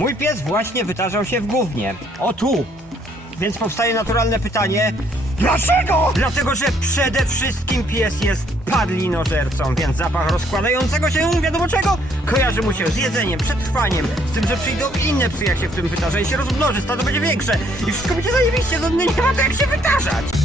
Mój pies właśnie wytarzał się w gównie. O tu! Więc powstaje naturalne pytanie. Dlaczego? Dlatego, że przede wszystkim pies jest padlinożercą, więc zapach rozkładającego się wiadomo czego kojarzy mu się z jedzeniem, przetrwaniem, z tym, że przyjdą inne psy jak się w tym wytarza i się rozmnoży, stado będzie większe i wszystko będzie zajebiście, no nie ma to jak się wytarzać.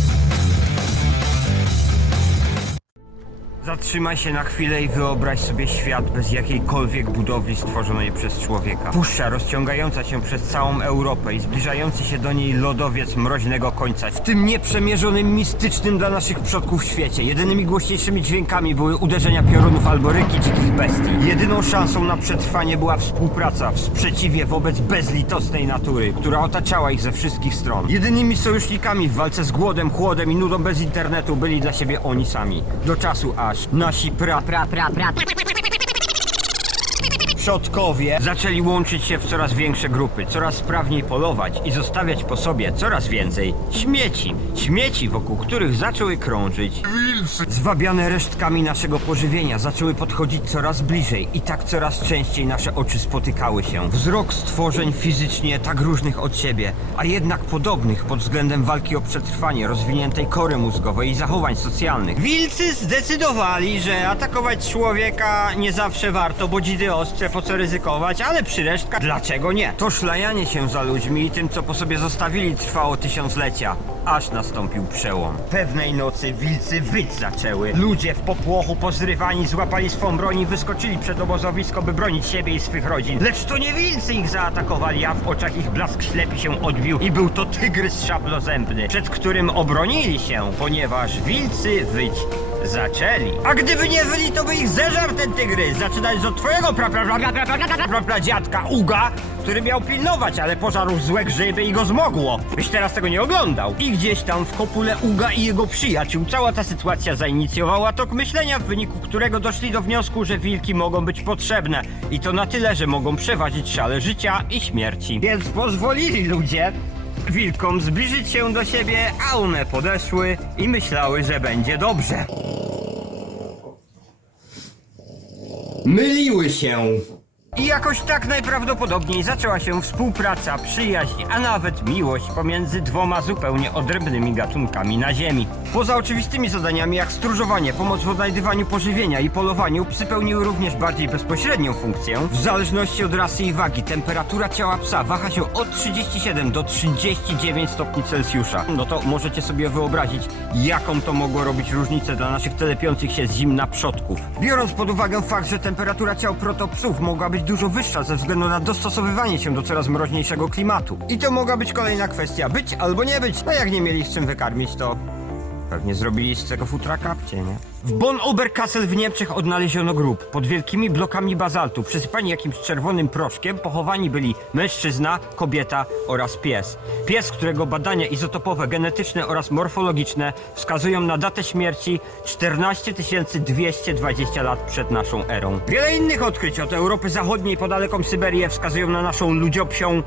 Zatrzymaj się na chwilę i wyobraź sobie świat bez jakiejkolwiek budowli stworzonej przez człowieka. Puszcza rozciągająca się przez całą Europę i zbliżający się do niej lodowiec mroźnego końca. W tym nieprzemierzonym, mistycznym dla naszych przodków świecie. Jedynymi głośniejszymi dźwiękami były uderzenia piorunów albo ryki dzikich bestii. Jedyną szansą na przetrwanie była współpraca w sprzeciwie wobec bezlitosnej natury, która otaczała ich ze wszystkich stron. Jedynymi sojusznikami w walce z głodem, chłodem i nudą bez internetu byli dla siebie oni sami. Do czasu aż nasi pra, pra, pra, pra, przodkowie zaczęli łączyć się w coraz większe grupy, coraz sprawniej polować i zostawiać po sobie coraz więcej śmieci. Śmieci, wokół których zaczęły krążyć. Zwabiane resztkami naszego pożywienia zaczęły podchodzić coraz bliżej i tak coraz częściej nasze oczy spotykały się. Wzrok stworzeń fizycznie tak różnych od siebie, a jednak podobnych pod względem walki o przetrwanie, rozwiniętej kory mózgowej i zachowań socjalnych. Wilcy zdecydowali, że atakować człowieka nie zawsze warto, bo dzidy ostre po co ryzykować, ale przy resztkach dlaczego nie? To szlajanie się za ludźmi i tym, co po sobie zostawili, trwało tysiąclecia, aż nastąpił przełom. Pewnej nocy wilcy wyć zaczęły. Ludzie w popłochu pozrywani złapali swą broń i wyskoczyli przed obozowisko, by bronić siebie i swych rodzin. Lecz to nie wilcy ich zaatakowali, a w oczach ich blask ślepi się odbił i był to tygrys szablozębny, przed którym obronili się, ponieważ wilcy wyć Zaczęli. A gdyby nie wyli, to by ich zeżarł ten tygrys. Zaczynając od twojego prapradziadka Uga, który miał pilnować, ale pożarł złe grzyby i go zmogło. Byś teraz tego nie oglądał. I gdzieś tam w kopule Uga i jego przyjaciół cała ta sytuacja zainicjowała tok myślenia, w wyniku którego doszli do wniosku, że wilki mogą być potrzebne. I to na tyle, że mogą przeważyć szale życia i śmierci. Więc pozwolili ludzie wilkom zbliżyć się do siebie, a one podeszły i myślały, że będzie dobrze. Myliły się. I jakoś tak najprawdopodobniej zaczęła się współpraca, przyjaźń, a nawet miłość pomiędzy dwoma zupełnie odrębnymi gatunkami na Ziemi. Poza oczywistymi zadaniami jak stróżowanie, pomoc w odnajdywaniu pożywienia i polowaniu, psy pełniły również bardziej bezpośrednią funkcję. W zależności od rasy i wagi, temperatura ciała psa waha się od 37 do 39 stopni Celsjusza. No to możecie sobie wyobrazić, jaką to mogło robić różnicę dla naszych telepiących się z zimna przodków. Biorąc pod uwagę fakt, że temperatura ciał protopsów mogła być dużo wyższa ze względu na dostosowywanie się do coraz mroźniejszego klimatu. I to mogła być kolejna kwestia, być albo nie być. A jak nie mieli z czym wykarmić, to Pewnie zrobili z tego futra kapcie, nie? W Bonn Oberkassel w Niemczech odnaleziono grób. Pod wielkimi blokami bazaltu, przysypani jakimś czerwonym proszkiem, pochowani byli mężczyzna, kobieta oraz pies. Pies, którego badania izotopowe, genetyczne oraz morfologiczne wskazują na datę śmierci 14 220 lat przed naszą erą. Wiele innych odkryć od Europy Zachodniej po daleką Syberię wskazują na naszą ludziopsią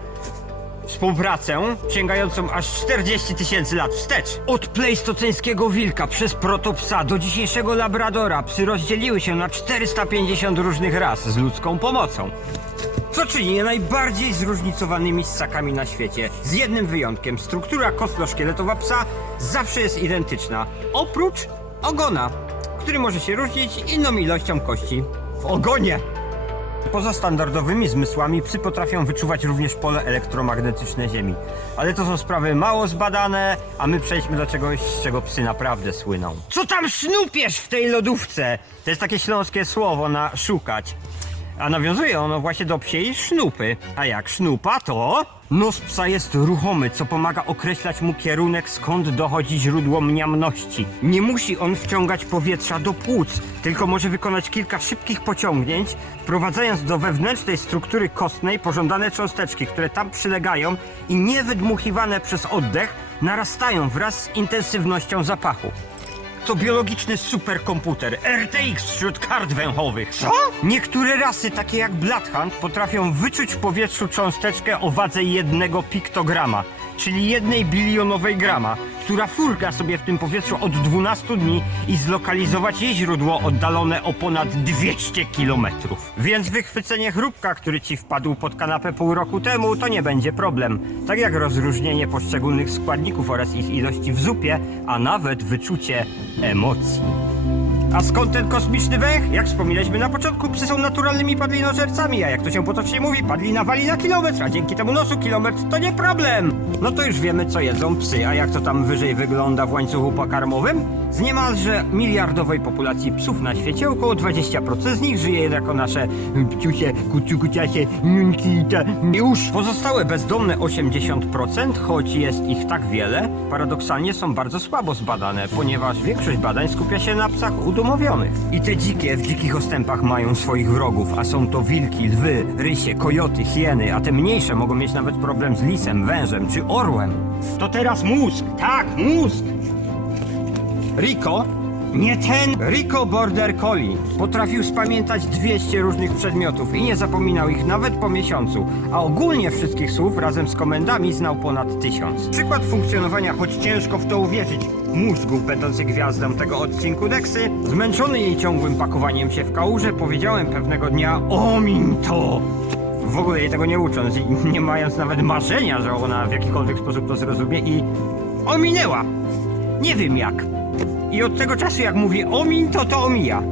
Współpracę sięgającą aż 40 tysięcy lat wstecz. Od plejstoceńskiego wilka przez protopsa do dzisiejszego labradora psy rozdzieliły się na 450 różnych ras z ludzką pomocą. Co czyni je najbardziej zróżnicowanymi ssakami na świecie. Z jednym wyjątkiem, struktura kostno-szkieletowa psa zawsze jest identyczna, oprócz ogona, który może się różnić inną ilością kości w ogonie. Poza standardowymi zmysłami psy potrafią wyczuwać również pole elektromagnetyczne Ziemi. Ale to są sprawy mało zbadane, a my przejdźmy do czegoś, z czego psy naprawdę słyną. Co tam sznupiesz w tej lodówce? To jest takie śląskie słowo na szukać. A nawiązuje ono właśnie do psiej sznupy. A jak sznupa, to... Nos psa jest ruchomy, co pomaga określać mu kierunek, skąd dochodzi źródło mniamności. Nie musi on wciągać powietrza do płuc, tylko może wykonać kilka szybkich pociągnięć, wprowadzając do wewnętrznej struktury kostnej pożądane cząsteczki, które tam przylegają i niewydmuchiwane przez oddech narastają wraz z intensywnością zapachu. To biologiczny superkomputer RTX wśród kart węchowych. Co? Niektóre rasy, takie jak Bloodhound, potrafią wyczuć w powietrzu cząsteczkę o wadze jednego piktograma, czyli jednej bilionowej grama, która furga sobie w tym powietrzu od 12 dni i zlokalizować jej źródło oddalone o ponad 200 kilometrów. Więc wychwycenie chrupka, który ci wpadł pod kanapę pół roku temu, to nie będzie problem. Tak jak rozróżnienie poszczególnych składników oraz ich ilości w zupie, a nawet wyczucie emocji. A skąd ten kosmiczny węch? Jak wspominaliśmy na początku, psy są naturalnymi padlinożercami, a jak to się potocznie mówi, padlina wali na kilometr, a dzięki temu nosu kilometr to nie problem. No to już wiemy, co jedzą psy, a jak to tam wyżej wygląda w łańcuchu pokarmowym? Z niemalże miliardowej populacji psów na świecie około 20% z nich żyje jako nasze pciusie, kuciu, kuciasie, niunki i już. Pozostałe bezdomne 80%, choć jest ich tak wiele, paradoksalnie są bardzo słabo zbadane, ponieważ większość badań skupia się na psach udomowionych. I te dzikie w dzikich ostępach mają swoich wrogów, a są to wilki, lwy, rysie, kojoty, hieny, a te mniejsze mogą mieć nawet problem z lisem, wężem czy orłem. To teraz mózg, tak, mózg! Rico? Nie ten! Rico Border Collie potrafił spamiętać 200 różnych przedmiotów i nie zapominał ich nawet po miesiącu, a ogólnie wszystkich słów razem z komendami znał ponad tysiąc. Przykład funkcjonowania, choć ciężko w to uwierzyć, mózgu będący gwiazdą tego odcinku Dexy, zmęczony jej ciągłym pakowaniem się w kałuże, powiedziałem pewnego dnia Omin to! W ogóle jej tego nie ucząc i nie mając nawet marzenia, że ona w jakikolwiek sposób to zrozumie i ominęła. Nie wiem jak. I od tego czasu, jak mówię omin, to to omija.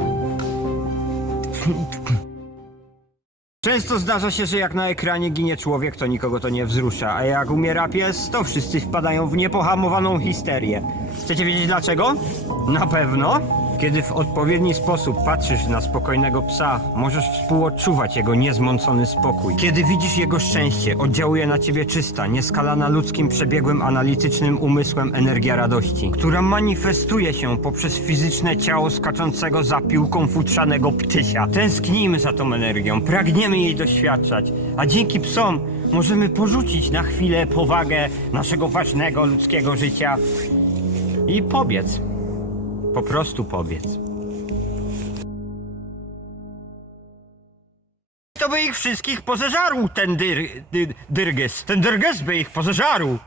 Często zdarza się, że jak na ekranie ginie człowiek, to nikogo to nie wzrusza, a jak umiera pies, to wszyscy wpadają w niepohamowaną histerię. Chcecie wiedzieć dlaczego? Na pewno. Kiedy w odpowiedni sposób patrzysz na spokojnego psa, możesz współodczuwać jego niezmącony spokój. Kiedy widzisz jego szczęście, oddziałuje na ciebie czysta, nieskalana ludzkim przebiegłym analitycznym umysłem energia radości, która manifestuje się poprzez fizyczne ciało skaczącego za piłką futrzanego ptysia. Tęsknimy za tą energią, pragniemy jej doświadczać, a dzięki psom możemy porzucić na chwilę powagę naszego ważnego ludzkiego życia i pobiec. Po prostu powiedz. To by ich wszystkich pozeżarł, ten dyr, dy, dyrgys. Ten dyrgys by ich pozeżarł.